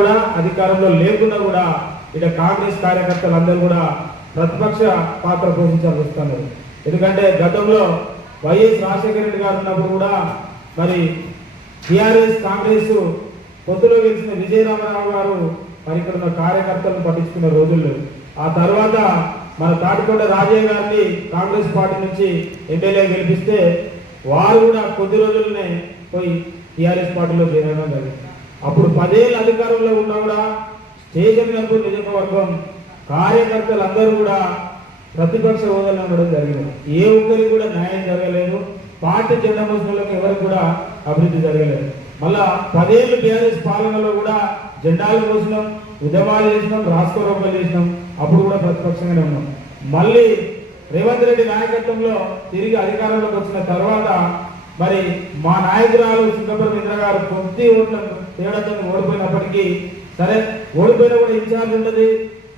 కూడా అధికారంలో లేకున్నా కూడా ఇక కాంగ్రెస్ కార్యకర్తలు అందరూ కూడా ప్రతిపక్ష పాత్ర పోషించాల్సి వస్తున్నారు ఎందుకంటే గతంలో వైఎస్ రాజశేఖర రెడ్డి గారు ఉన్నప్పుడు కూడా మరి టిఆర్ఎస్ కాంగ్రెస్ పొత్తులో గెలిచిన విజయరామరావు గారు మరి ఇక్కడ ఉన్న కార్యకర్తలను పట్టించుకున్న రోజుల్లో ఆ తర్వాత మన తాటికొండ రాజయ్య గారిని కాంగ్రెస్ పార్టీ నుంచి ఎమ్మెల్యే గెలిపిస్తే వారు కూడా కొద్ది రోజుల్లోనే పోయి టిఆర్ఎస్ పార్టీలో చేరడం జరిగింది. అప్పుడు పదేళ్ళ అధికారంలో ఉన్నా కూడా స్టేషన్ నియోజకవర్గం కార్యకర్తలు అందరూ కూడా ప్రతిపక్ష హోదాలు ఉండడం జరిగింది. ఏ ఒక్కరికి కూడా న్యాయం జరగలేదు. పార్టీ జెండా మోసంలోకి ఎవరికి కూడా అభివృద్ధి జరగలేదు. మళ్ళా పదేళ్ళు టీఆర్ఎస్ పాలనలో కూడా జెండాలు పోసినాం ఉద్యమాలు చేసినాం రాసుకోరోపలు చేసినాం. అప్పుడు కూడా ప్రతిపక్షంగానే ఉన్నాం. మళ్ళీ రేవంత్ రెడ్డి నాయకత్వంలో తిరిగి అధికారంలోకి వచ్చిన తర్వాత మరి మా నాయకురాలు సింగపురం ఇంద్ర గారు కొద్ది ఓట్ల తేడాతో ఓడిపోయినప్పటికీ సరే ఓడిపోయినా కూడా ఇన్ఛార్జ్ ఉన్నది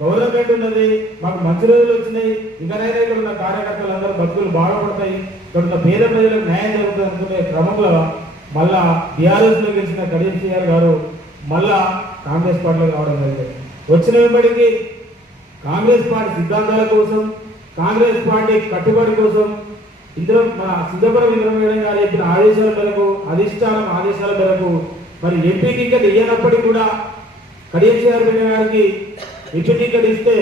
గవర్నమెంట్ ఉన్నది మాకు మంచి రోజులు వచ్చినాయి ఇంకనైనా ఇక్కడ ఉన్న కార్యకర్తలు అందరూ బతుకులు బాగుపడతాయి ఇక్కడ ఉన్న పేద ప్రజలకు న్యాయం జరుగుతుంది అనుకునే క్రమంలో మళ్ళా బీఆర్ఎస్లో గెలిచిన కడియం సిఆర్ గారు మళ్ళా కాంగ్రెస్ పార్టీలో రావడం జరిగింది. వచ్చిన వెంబడికి కాంగ్రెస్ పార్టీ సిద్ధాంతాల కోసం కాంగ్రెస్ పార్టీ కట్టుబడి కోసం ఇంద్ర మన సిద్ధపురం ఇంద్రమేడం గారు చెప్పిన ఆదేశాల మేరకు అధిష్టానం ఆదేశాల మేరకు మరి ఎంపీ టికెట్ ఇయ్యనప్పటికీ కూడా కడియం సిఆర్ గారికి ఎంపీ టికెట్ ఇస్తే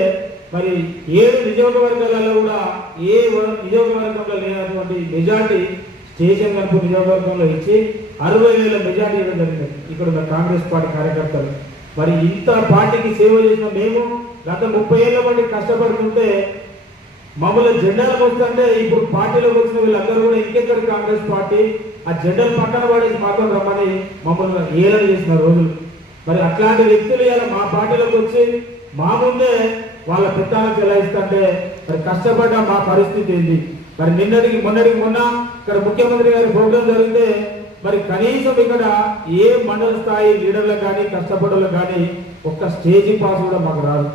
మరి ఏడు నియోజకవర్గాలలో కూడా ఏ వ- నియోజకవర్గంలో లేనటువంటి మెజార్టీ స్టేషన్ కనుక నియోజకవర్గంలో ఇచ్చి అరవై వేల మెజార్టీ ఇవ్వడం జరిగింది. ఇక్కడ ఉన్న కాంగ్రెస్ పార్టీ కార్యకర్తలు. మరి ఇంత పార్టీకి సేవ చేసిన మేము గత ముప్పై ఏళ్ళ బట్టి కష్టపడుతుంటే మమ్మల్ని జెండాలకు వస్తుంటే ఇప్పుడు పార్టీలోకి వచ్చిన వీళ్ళందరూ కూడా ఇంకెక్కడ కాంగ్రెస్ పార్టీ? ఆ జెండాలు పక్కన పడేసి మాత్రం రమ్మని మమ్మల్ని ఏలన చేసిన రోజులు. మరి అట్లాంటి వ్యక్తులు ఇలా మా పార్టీలోకి వచ్చి మా ముందే వాళ్ళ పెత్తాలను చెలాయిస్తుంటే మరి కష్టపడ్డ మా పరిస్థితి ఏంది? మరి నిన్నటికి మొన్నటికి మొన్న ఇక్కడ ముఖ్యమంత్రి గారి ప్రోగ్రాం జరిగితే మరి కనీసం ఇక్కడ ఏ మండల స్థాయి లీడర్లకు కానీ కష్టపడులకు కానీ ఒక్క స్టేజీ పాస్ కూడా మాకు రాదు.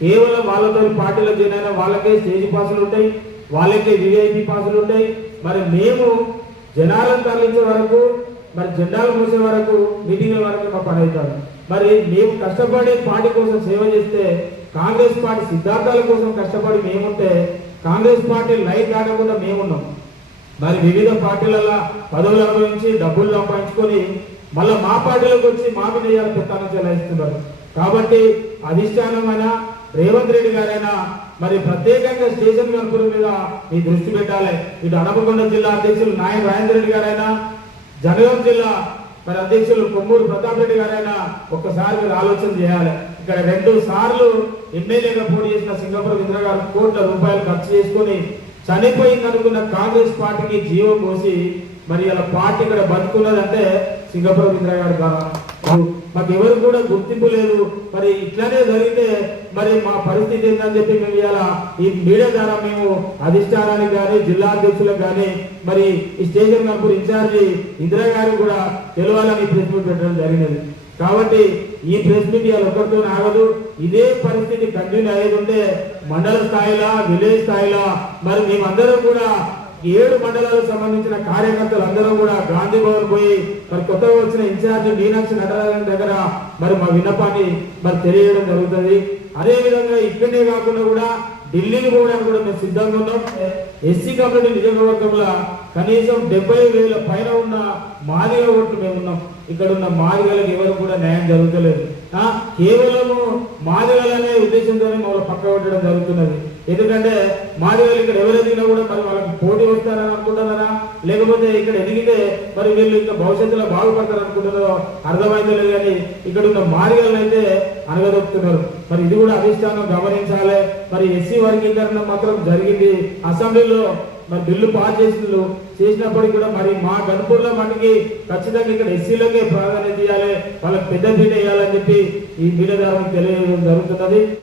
కేవలం వాళ్ళతో పార్టీలో చేరిన వాళ్ళకే స్టేజ్ పాసులు ఉంటాయి వాళ్ళకే విఐపి పాసులు ఉంటాయి. మరి మేము జనాలను తరలించే వరకు మరి జెండాలు మూసే వరకు మీటింగ్ల వరకు మా పని అవుతారు. మరి మేము కష్టపడి పార్టీ కోసం సేవ చేస్తే కాంగ్రెస్ పార్టీ సిద్ధాంతాల కోసం కష్టపడి మేముంటే కాంగ్రెస్ పార్టీ లైట్ కాకుండా మేమున్నాం. మరి వివిధ పార్టీలలో పదవులు అనుభవించి డబ్బులు సంపాదించుకొని మళ్ళీ మా పార్టీలోకి వచ్చి మా మీద ఇవాళ పెత్తానం చెలాయిస్తున్నారు కాబట్టి అధిష్టానమైన రేవంత్ రెడ్డి గారైనా మరి ప్రత్యేకంగా స్టేషన్ కనుపుల మీద మీ దృష్టి పెట్టాలి. ఇటు అనపకొండ జిల్లా అధ్యక్షులు నాయన రాజేంద్ర రెడ్డి గారైనా జనగం జిల్లా మరి అధ్యక్షులు కొమ్మూరు ప్రతాప్ రెడ్డి గారైనా ఒక్కసారి మీరు ఆలోచన చేయాలి. ఇక్కడ రెండు సార్లు ఎమ్మెల్యేగా పోటీ చేసిన సింగపూర్ ఇంద్ర గారు కోట్ల రూపాయలు ఖర్చు చేసుకొని చనిపోయింది అనుకున్న కాంగ్రెస్ పార్టీకి జీవం పోసి మరి ఇలా పార్టీ ఇక్కడ బతుకున్నదంటే సింగపూర్ ఇంద్ర గారు ద్వారా. మాకు ఎవరు కూడా గుర్తింపు లేదు. మరి ఇట్లానే జరిగితే మరి మా పరిస్థితి ఏంటని చెప్పి మేము ఇవాళ ఈ మీడియా ద్వారా మేము అధిష్టానానికి కానీ జిల్లా అధ్యక్షులకు కానీ మరి ఈ స్టేషన్ కంపెనీ ఇన్ఛార్జి ఇందిరా గారు కూడా తెలవాలని ప్రెస్ మీట్ పెట్టడం జరిగినది. కాబట్టి ఈ ప్రెస్ మీట్ ఇవాళ ఒకరితో ఆగదు. ఇదే పరిస్థితి కంటిన్యూ అయ్యేది ఉంటే మండల స్థాయిలో విలేజ్ స్థాయిలో మరి మేమందరం కూడా ఏడు మండలాలకు సంబంధించిన కార్యకర్తలు అందరూ కూడా గాంధీ భవన్ పోయి మరి కొత్తగా వచ్చిన ఇన్ఛార్జి మీనాక్షి నటరాజన్ దగ్గర మరి మా విన్నపాన్ని మరి తెలియడం జరుగుతుంది. అదే విధంగా ఇక్కడే కాకుండా కూడా ఢిల్లీకి పోవడానికి కూడా మేము సిద్ధంగా ఉన్నాం. ఎస్సీ కమ్యూనిటీ నియోజకవర్గంలో కనీసం డెబ్బై వేల పైన ఉన్న మాదిగ ఓట్లు మేము ఉన్నాం. ఇక్కడ ఉన్న మాదిగలకు ఎవరు కూడా న్యాయం జరుగుతలేదు. కేవలము మాదిగలనే ఉద్దేశంతోనే మమ్మల్ని పక్క పెట్టడం జరుగుతున్నది. ఎందుకంటే మాదిగలు ఇక్కడ ఎవరు ఎదిగినా కూడా మరి వాళ్ళకి పోటీ వస్తారని అనుకుంటున్నారా? లేకపోతే ఇక్కడ ఎదిగితే మరి వీళ్ళు ఇంకా భవిష్యత్తులో బాగుపడతారు అనుకుంటున్నారో అర్థమైందో కానీ ఇక్కడ ఉన్న మాదిగలను అయితే అనగదొక్కుతున్నారు. మరి ఇది కూడా అధిష్టానం గమనించాలి. మరి ఎస్సీ వర్గీకరణ మాత్రం జరిగింది. అసెంబ్లీలో మరి బిల్లు పాస్ చేసినట్లు చేసినప్పటికీ కూడా మరి మా కనుపూర్లో మనకి ఖచ్చితంగా ఇక్కడ ఎస్సీలకే ప్రాధాన్యత ఇవ్వాలి. వాళ్ళకి పెద్ద పీట వేయాలని చెప్పి ఈ మీడియా ద్వారా తెలియజేయడం జరుగుతున్నది.